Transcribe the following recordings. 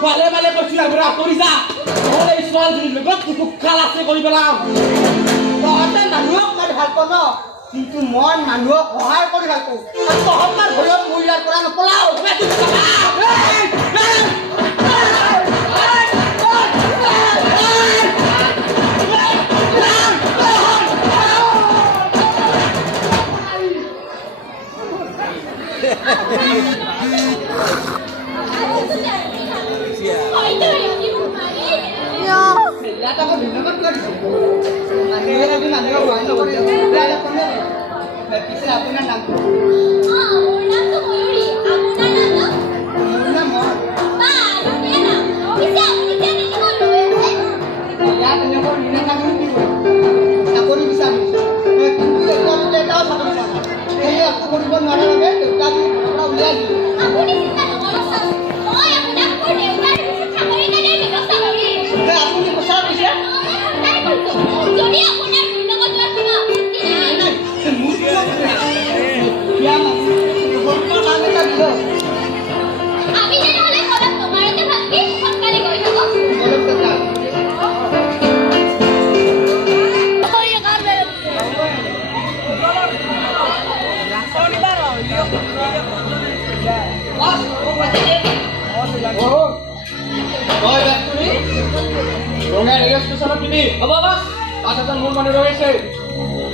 ভালে ভালে কৈছিল আৰু আঁতৰি যা নহ'লে এই ছোৱালীজনীৰ লগত তোক খালাছে কৰি পেলাম তহঁতে মানুহক মই ভাল পাওঁ ন কিন্তু মই মানুহক সহায় কৰি ভাল পাওঁ আৰু তহঁতৰ ভয়ত মই ইয়াৰ পৰা নপলাও আপোনাৰ নাম চাকৰি বিচাৰিছো কিন্তু এটাও চাকৰি সেই একো কৰিব নোৱাৰা বাবে দেউতাক উলিয়াই দিলো আপুনি কথা কৈছে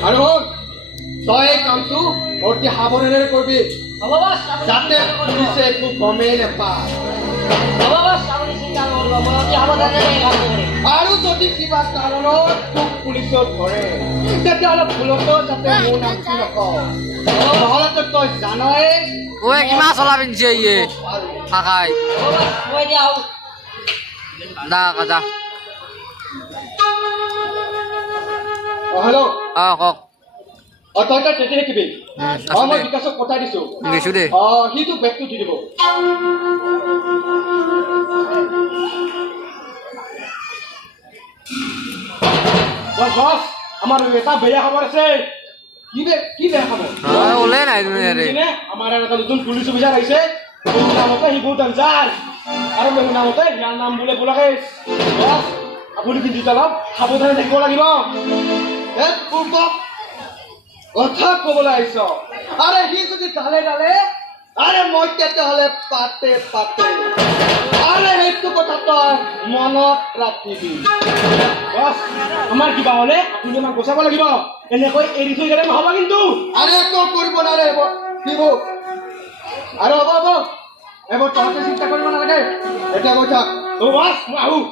আৰু তই এই কামটো অতি সাৱধানেৰে কৰিবি যাতে পুলিচে একো গমেই নাপায় আৰু যদি কিবা কাৰণত তোক পুলিচত ধৰে তেতিয়াহ'লে ভুলতো যাতে মোৰ নামটো নকওঁ নহ'লেতো তই জানই কিমান চলা পিন্ধিছে ইয়ে কাকাই দা কাদা হেল্ল' কওক তই তাত তেতিয়াহে কিবি মই বিকাশক পঠাই দিছো দিছো দে সিটো বেগটো দি দিব বছ আমাৰ এটা বেয়া খবৰ আছে কি বেয়া খবৰ ওলাই নাই তুমি আমাৰ এটা নতুন পুলিচ অফিচাৰ আহিছে নামতে সি বহুত ডেঞ্জাৰ আৰু মোৰ নামতে ইয়াৰ নাম বোলে বোলাকে বছ আপুনি কিন্তু অলপ সাৱধানে থাকিব লাগিব কথা কবলৈ আহিছ আৰে সি যদি ডালে ডালে আৰে মই তেতিয়াহ'লে পাতে আৰে সেইটো কথা তই মনত ৰাখিবি বছ আমাৰ কিবা হ'লে আপুনি আমাক বচাব লাগিব এনেকৈ এৰি থৈ গ'লে নহ'ব কিন্তু আৰে একো কৰিব নোৱাৰে আৰু হ'ব এইবোৰ তহঁতে চিন্তা কৰিব নালাগে এতিয়া কৈ থাক বছ মই আহোঁ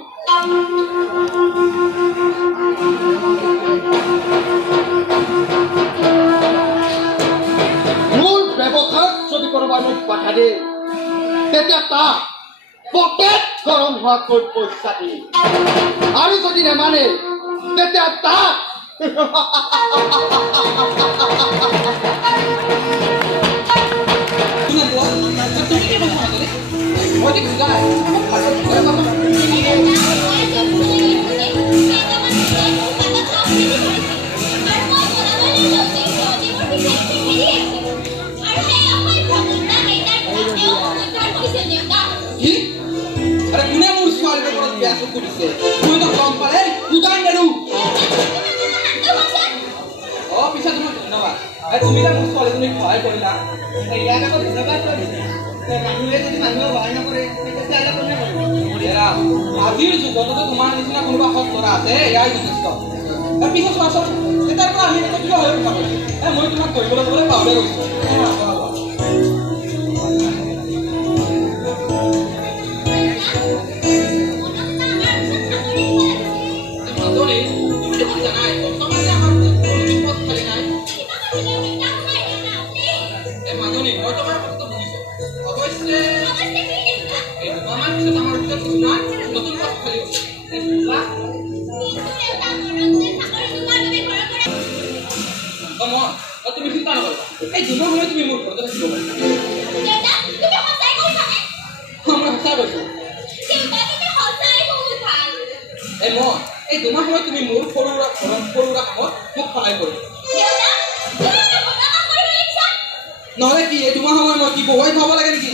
মোৰ ব্যৱসায়ত যদি কোনোবাই মোক বাধা দিয়ে তেতিয়া তাক পকেট গৰম হোৱাকৈ পইচা দি আৰু যদি নেমানে তেতিয়া তাক তুমি মোক ছোৱালীজনীক সহায় কৰিলা ইয়াক আকৌ ধন্যবাদ কৰিছে মানুহে যদি মানুহক সহায় নকৰে তেতিয়াহ'লে কোনে কৰিব আজিৰ যুগতো তোমাৰ নিচিনা কোনোবা সৎ ল'ৰা আছে এয়াই যথেষ্ট পিছত চোৱাচোন এটাৰ পৰা আহি কিয় হৈ কথা কৈছে মই তোমাক কৰিবলৈ গ'লে পাহৰি গৈছো তুমি চিন্তা নকৰিবা এই দুনৰ সময় তুমি মোৰ ঘৰতে থাকিব পাৰিবা মই সঁচাই কৈছো এই দুমাহ সময় তুমি মোৰ সৰু সুৰা কামত মোক সহায় কৰিবা নহ'লে কি এই দুমাহ সময় মই কি বহুৱাই খাব লাগে নেকি